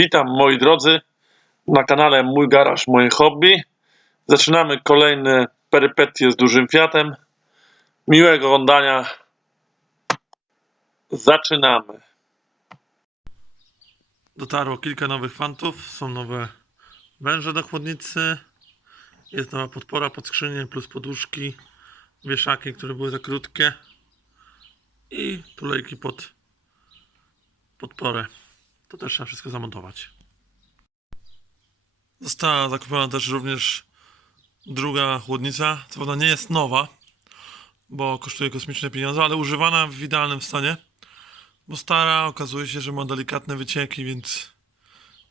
Witam moi drodzy na kanale Mój Garaż, Moje Hobby. Zaczynamy kolejne perypetie z dużym Fiatem. Miłego oglądania. Zaczynamy. Dotarło kilka nowych fantów. Są nowe węże do chłodnicy. Jest nowa podpora pod skrzynię plus poduszki, wieszaki, które były za krótkie i tulejki pod podporę. To też trzeba wszystko zamontować. Została zakupiona też również druga chłodnica. Co prawda nie jest nowa, bo kosztuje kosmiczne pieniądze, ale używana w idealnym stanie. Bo stara okazuje się, że ma delikatne wycieki, więc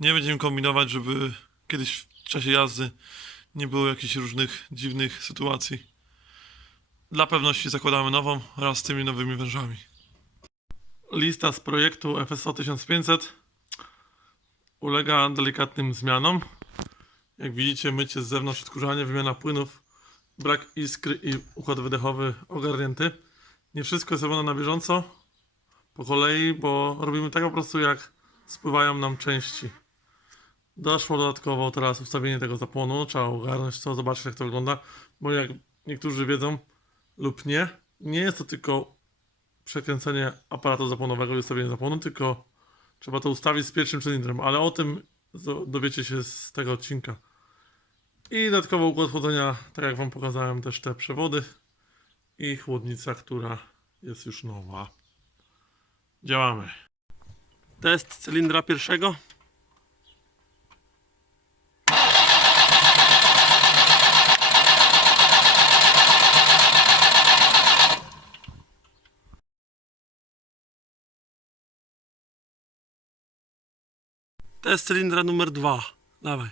nie będziemy kombinować, żeby kiedyś w czasie jazdy nie było jakichś różnych dziwnych sytuacji. Dla pewności zakładamy nową wraz z tymi nowymi wężami. Lista z projektu FSO 1500 ulega delikatnym zmianom. Jak widzicie, mycie z zewnątrz, odkurzanie, wymiana płynów, brak iskry i układ wydechowy ogarnięty. Nie wszystko jest robione na bieżąco, po kolei, bo robimy tak po prostu jak spływają nam części. Doszło dodatkowo teraz ustawienie tego zapłonu, trzeba ogarnąć to, zobaczyć jak to wygląda, bo jak niektórzy wiedzą lub nie, nie jest to tylko przekręcenie aparatu zapłonowego i ustawienie zapłonu, tylko trzeba to ustawić z pierwszym cylindrem, ale o tym do- dowiecie się z tego odcinka. I dodatkowo układ chłodzenia, tak jak Wam pokazałem, też te przewody i chłodnica, która jest już nowa. Działamy. Test cylindra pierwszego. Test cylindra numer dwa. Dawaj.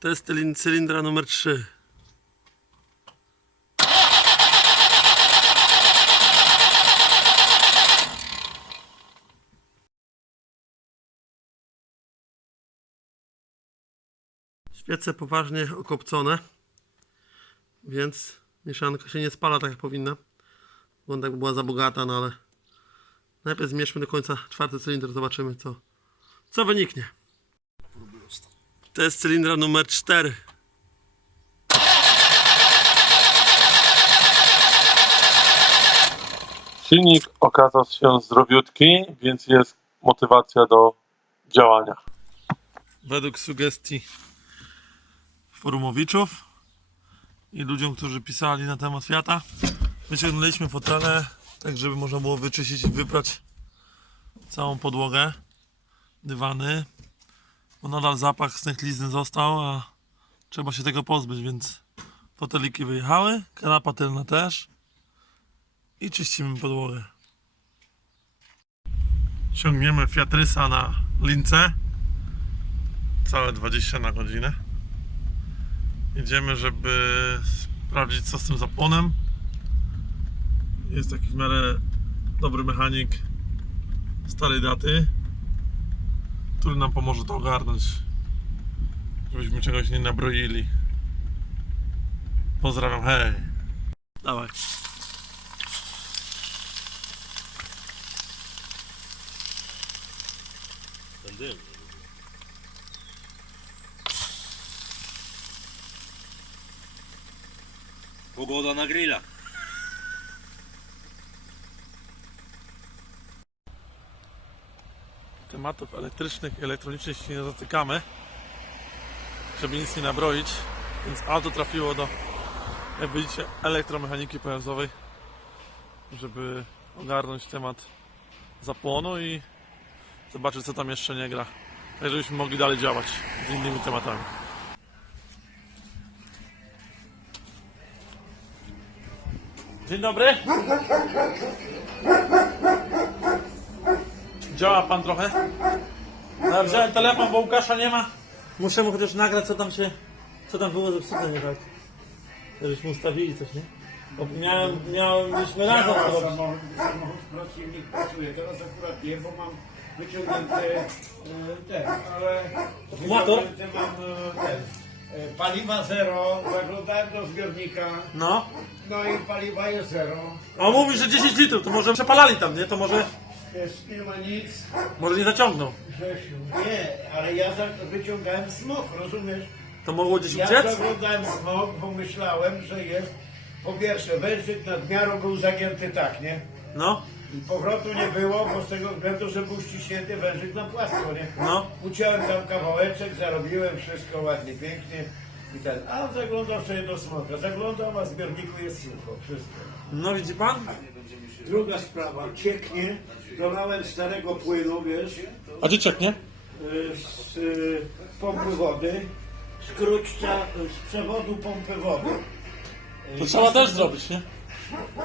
Test cylin- cylindra numer 3. Świece poważnie okopcone, więc mieszanka się nie spala tak jak powinna. Wygląda jakby była za bogata, no ale najpierw zmierzmy do końca czwarty cylinder, zobaczymy co, co wyniknie. To jest cylindra numer 4. Silnik okazał się zdrowiutki, więc jest motywacja do działania. Według sugestii forumowiczów i ludziom, którzy pisali na temat Fiata, wyciągnęliśmy fotele, tak żeby można było wyczyścić i wyprać całą podłogę, dywany, bo nadal zapach stęchlizny został, a trzeba się tego pozbyć, więc foteliki wyjechały, kanapa tylna też i czyścimy podłogę. Ciągniemy Fiatrysa na lince, całe 20 na godzinę. Jedziemy, żeby sprawdzić co z tym zapłonem. Jest taki w miarę dobry mechanik starej daty, który nam pomoże to ogarnąć, żebyśmy czegoś nie nabroili. Pozdrawiam, hej! Dawaj. Ten dym. Pogoda na grilla. Tematów elektrycznych i elektronicznych się nie dotykamy, żeby nic nie nabroić, więc auto trafiło do, jak widzicie, elektromechaniki pojazdowej, żeby ogarnąć temat zapłonu i zobaczyć co tam jeszcze nie gra, tak żebyśmy mogli dalej działać z innymi tematami. Dzień dobry. Działa pan trochę? Ja wziąłem telefon, bo Łukasza nie ma. Muszę mu chociaż nagrać, co tam się, co tam było zepsute, nie tak? Żebyśmy ustawili coś, nie? Bo miałem, miałem, mieliśmy razem to Działa robić. samochód, samochód pracownik pracuje. Teraz akurat nie, bo mam wyciągnięty e, ten, ale Motor? wyciągnięty mam e, ten. E, Paliwa zero, zaglądałem do zbiornika, No. no i paliwa jest zero. A on mówi, że 10 litrów, to może przepalali tam, nie? To może, Jest, nie ma nic. może nie zaciągnął. Grzesiu, nie, ale ja za, wyciągałem smok, rozumiesz? To mogło gdzieś Ja uciec? zaglądałem smok, bo myślałem, że jest po pierwsze wężyk nadmiaru był zagięty tak, nie? No. I powrotu nie było, bo z tego względu, że był ściśnięty wężyk na płasko, nie? No. Uciąłem tam kawałeczek, zarobiłem wszystko ładnie, pięknie i ten. A on zaglądał sobie do smoka. Zaglądał, a w zbiorniku jest sucho, wszystko. No widzi pan? Druga sprawa, cieknie, dolałem starego płynu, wiesz, A gdzie czeknie? y, z y, pompy wody, z kruczca, y, z przewodu pompy wody. Y, To trzeba też zrobić, nie?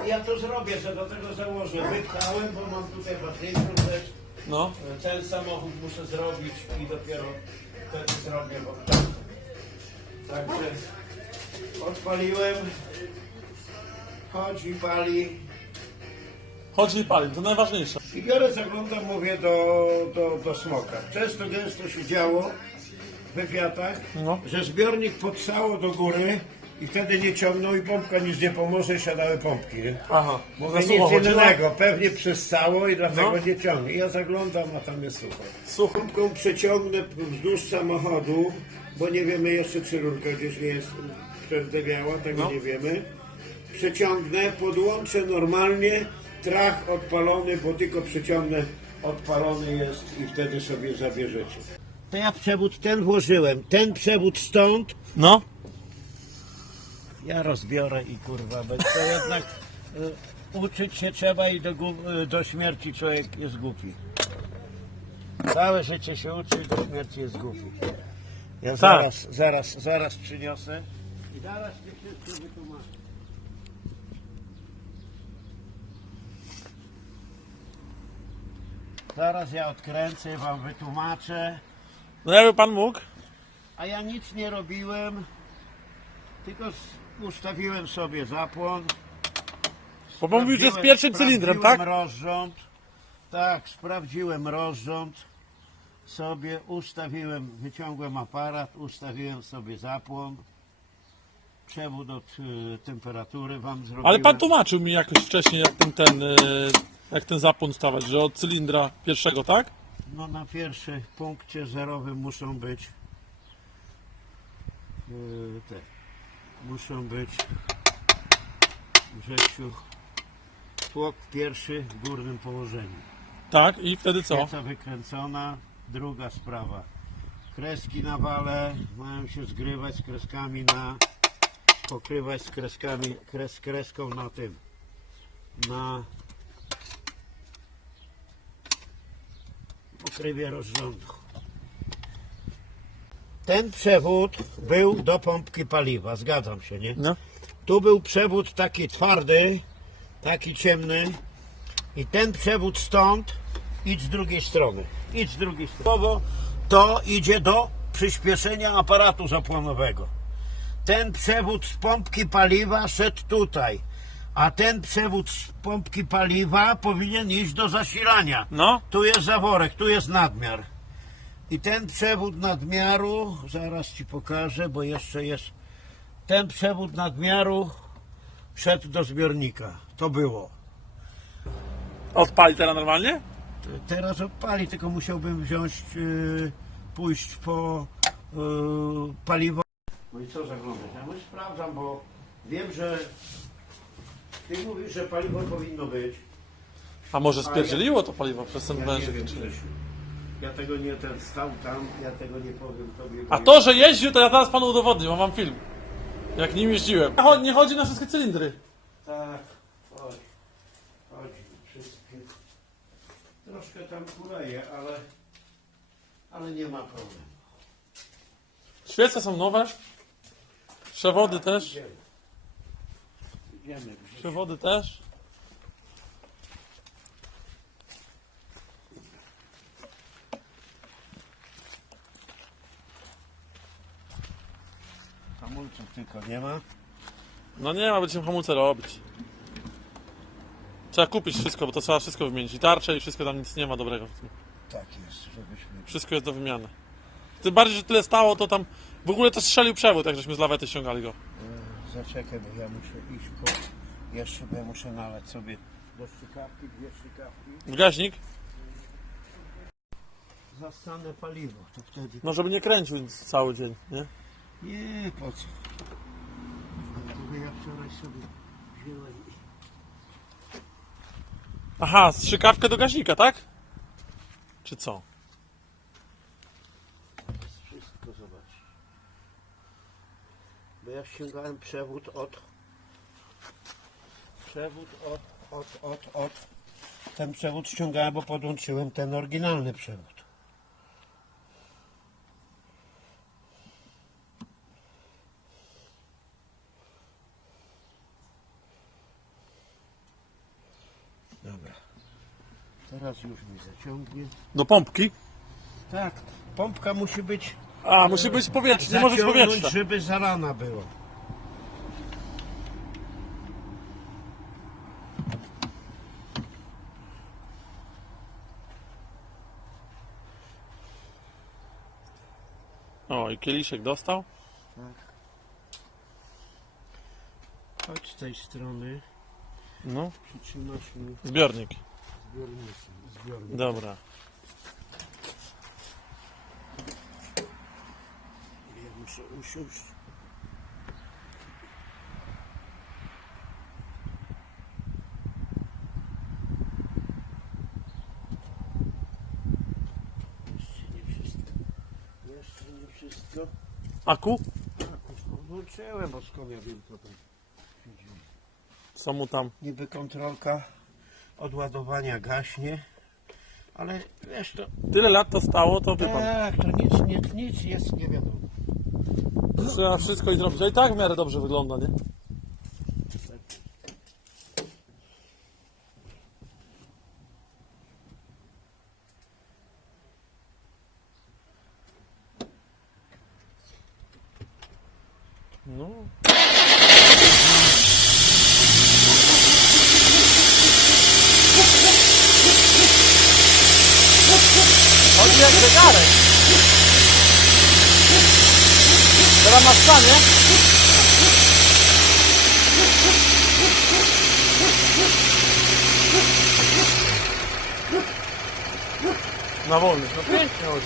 Ja to zrobię, że do tego założę. Wypchałem, bo mam tutaj ważniejszą rzecz. No. Ten samochód muszę zrobić i dopiero wtedy zrobię, bo tak. Także odpaliłem. Chodzi, pali. Chodzi i pali, to najważniejsze. I biorę, zaglądam, mówię do, do, do smoka. Często gęsto się działo w wywiatach, No. że zbiornik podsało do góry i wtedy nie ciągnął i pompka nic nie pomoże i siadały pompki. Nie? Aha. Mówię, nic sucho chodziło? innego, pewnie przyssało i dlatego No. nie ciągnie. Ja zaglądam, a tam jest sucho. Sucho. Pompką przeciągnę wzdłuż samochodu, bo nie wiemy jeszcze, czy rurka gdzieś nie jest przerdewiała, tego No. nie wiemy. Przeciągnę, podłączę normalnie, trach odpalony, bo tylko przeciągnę, odpalony jest i wtedy sobie zabierzecie. To ja przewód ten włożyłem, ten przewód stąd, No. Ja rozbiorę i kurwa, bo to jednak y, uczyć się trzeba i do, y, do śmierci człowiek jest głupi. Całe życie się uczy i do śmierci jest głupi. Ja zaraz, zaraz, zaraz przyniosę i zaraz ci wszystko wytłumaczę. Zaraz ja odkręcę, wam wytłumaczę. No jakby pan mógł. A ja nic nie robiłem, tylko s- ustawiłem sobie zapłon. Bo pan mówił, że z Sprawdziłem- pierwszym cylindrem, tak? sprawdziłem rozrząd. Tak, sprawdziłem rozrząd. Sobie ustawiłem, wyciągłem aparat, ustawiłem sobie zapłon. Przewód od y, temperatury wam zrobiłem. Ale pan tłumaczył mi jakoś wcześniej, jak ten, ten, y, jak ten zapłon stawać, że od cylindra pierwszego, tak? No na pierwszym punkcie zerowym muszą być yy, te muszą być Grzesiu tłok pierwszy w górnym położeniu. Tak, i wtedy co? Pieca wykręcona, druga sprawa. Kreski na wale mają się zgrywać z kreskami na pokrywać z kreskami kres, kreską na tym na pokrywie rozrządu. Ten przewód był do pompki paliwa, zgadzam się, nie? No. Tu był przewód taki twardy, taki ciemny i ten przewód stąd idź z drugiej strony. Idź z drugiej strony. To idzie do przyspieszenia aparatu zapłonowego. Ten przewód z pompki paliwa szedł tutaj, a ten przewód z pompki paliwa powinien iść do zasilania. No. Tu jest zaworek, tu jest nadmiar. I ten przewód nadmiaru, zaraz ci pokażę, bo jeszcze jest. Ten przewód nadmiaru szedł do zbiornika. To było. Odpali teraz normalnie? Teraz odpali, tylko musiałbym wziąć, yy, pójść po yy, paliwo. No i co zaglądać? Ja mówię, sprawdzam, bo wiem, że ty mówisz, że paliwo powinno być. A może spierdzieliło to paliwo przez ten Ja nie wiem, Grzesiu. Ja tego nie ten stał tam, ja tego nie powiem tobie. A to, że jeździł, to ja zaraz panu udowodnię, bo mam film. Jak nim jeździłem. Nie chodzi- Nie chodzi na wszystkie cylindry. Tak, chodź. Chodź, wszystkie. Troszkę tam kuleje, ale, ale nie ma problemu. Świece są nowe. Przewody też. Idziemy. Idziemy. Przewody też. Hamulców tylko nie ma. No nie ma, będziemy hamulce robić. Trzeba kupić wszystko, bo to trzeba wszystko wymienić. I tarcze i wszystko tam nic nie ma dobrego. tak jest, żebyśmy... Wszystko jest do wymiany. Tym bardziej, że tyle stało, to tam w ogóle to strzelił przewód, jak żeśmy z lawety ściągali go. E, Zaczekaj, bo ja muszę iść po... Jeszcze, bo ja muszę nalać sobie do strzykawki, dwie strzykawki. W gaźnik? Zastanę paliwo, to wtedy... No, żeby nie kręcił cały dzień, nie? Nie, po co? Dlatego ja wczoraj sobie wziąłem i... Aha, strzykawkę do gaźnika, tak? Czy co? Wszystko zobacz. Bo ja ściągałem przewód od. Przewód od, od, od, od. Ten przewód ściągałem, bo podłączyłem ten oryginalny przewód. Teraz już mi zaciągnie. Do pompki? Tak, pompka musi być A, musi być powietrze, nie może być zaciągnąć, powietrza. żeby zarana było. O, i kieliszek dostał. Chodź z tej strony, No, przytrzymasz mi zbiornik. Zbiornik. zbiornik. Dobra. Ja muszę usiąść. Jeszcze nie wszystko. Aku? Włączyłem, bo skąd ja wiem co tam. Co mu tam? Niby kontrolka odładowania gaśnie, ale wiesz to... Tyle lat to stało, to wie pan. Tak, to nic, nic, nic jest nie wiadomo. Trzeba wszystko i zrobić. A i tak w miarę dobrze wygląda, nie? No. Chodzi jak zegarek. Teraz masz stanie? Na wolność, no pięknie chodzi.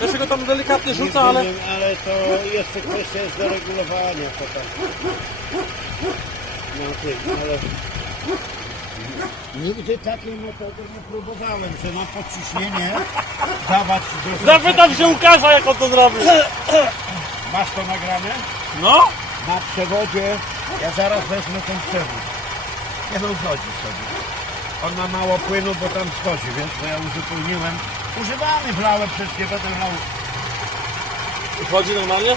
Ja się go tam delikatnie rzucę, ale... Wiem, ale to jeszcze kwestia jest do regulowania to tak. No ty, ale... Nigdy takiej metody nie próbowałem, że na podciśnienie dawać do... Zapytam się Łukasza, jak on to zrobił. Masz to nagrane? No? Na przewodzie, ja zaraz wezmę ten przewód. Nie no, chodzi sobie. On ma mało płynu, bo tam schodzi, wiesz, bo ja uzupełniłem. Używany wlałem, przecież nie będę lał. Chodzi normalnie?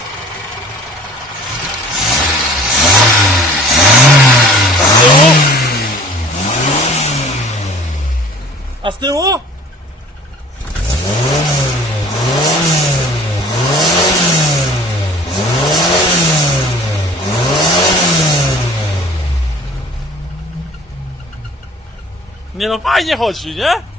A z tyłu? Nie no, fajnie chodzi, nie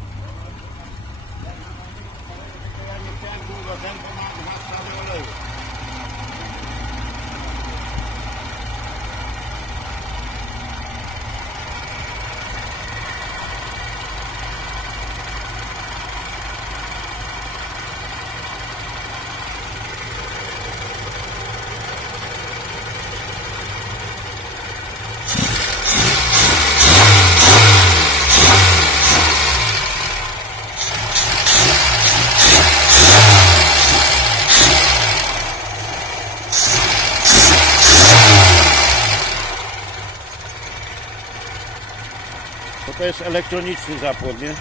to jest elektroniczny zapłon, nie?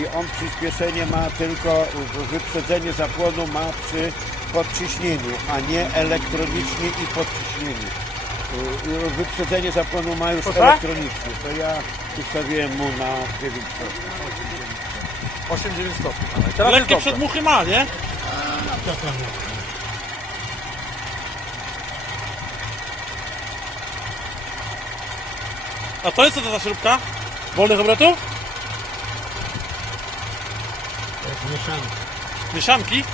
I on przyspieszenie ma tylko, wyprzedzenie zapłonu ma przy podciśnieniu, a nie elektronicznie i podciśnieniu. Y, y, Wyprzedzenie zapłonu ma już tak? elektronicznie. To ja ustawiłem mu na 9 stopni. 8-9 stopni. Lekkie przedmuchy ma, nie? A to jest co to za śrubka? Wolnych obrotów? Mieszanka. Mieszanki?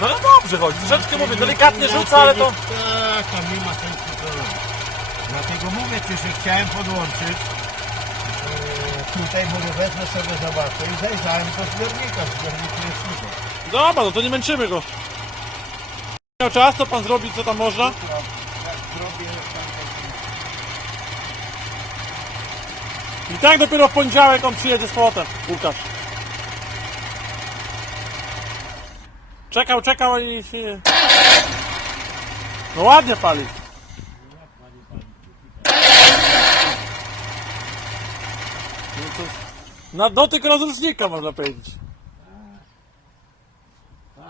No ale dobrze chodzi, troszeczkę mówię, delikatnie rzuca, ale to... Tak, tam nie ma sensu to robić. Dlatego mówię Ci, że chciałem podłączyć. e, Tutaj mówię, wezmę sobie zobaczę i zajrzałem do zbiornika. Zbiornik jest super. Dobra, no to nie męczymy go. Miał czas, to pan zrobi co tam można. I tak dopiero w poniedziałek on przyjedzie z powrotem, Łukasz. Czekał, czekał i się. No ładnie pali. No to na dotyk rozrusznika można powiedzieć.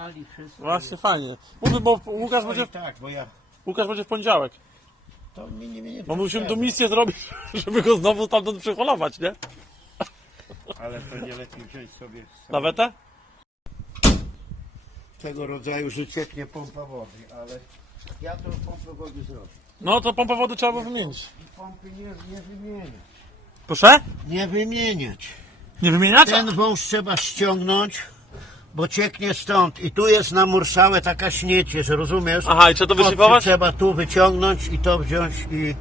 Pali wszystko. Właśnie fajnie. Mówię, bo Łukasz będzie, tak, bo ja... Łukasz będzie w poniedziałek. To mi nie, mi nie Bo musimy tu misję zrobić, żeby go znowu stamtąd przyholować, nie? Ale to nie lepiej wziąć sobie z Lawetę? tego rodzaju, że cieknie pompa wody, ale ja tą pompę wody zrobię. No to pompę wody trzeba było wymienić. I pompy nie, nie wymieniać. Proszę? Nie wymieniać. Nie wymieniać? Ten wąż trzeba ściągnąć, bo cieknie stąd. I tu jest namurszałe taka śmiecie, że rozumiesz? Aha, i trzeba to wyszlifować? Trzeba tu wyciągnąć i to wziąć i...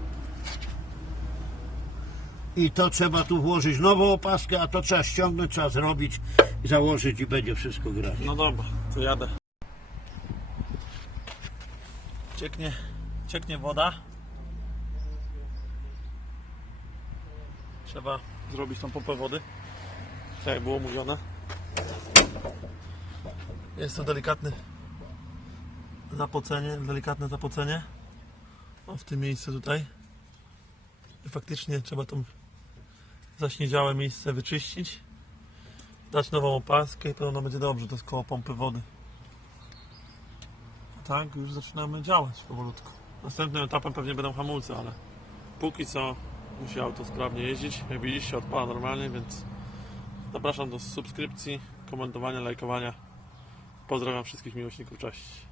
I to trzeba tu włożyć nową opaskę, a to trzeba ściągnąć, trzeba zrobić, założyć i będzie wszystko grać. No dobra, to jadę. Cieknie, cieknie woda. Trzeba zrobić tą pompę wody. Tak jak było mówione. Jest to delikatne zapocenie, delikatne zapocenie. O, w tym miejscu tutaj. I faktycznie trzeba tą zaśniedziałe miejsce wyczyścić dać nową opaskę i pewno będzie dobrze, to jest koło pompy wody. Tak, już zaczynamy działać powolutku. Następnym etapem pewnie będą hamulce, ale póki co musi auto sprawnie jeździć. Jak widzieliście, odpala normalnie, więc zapraszam do subskrypcji, komentowania, lajkowania. Pozdrawiam wszystkich miłośników, cześć.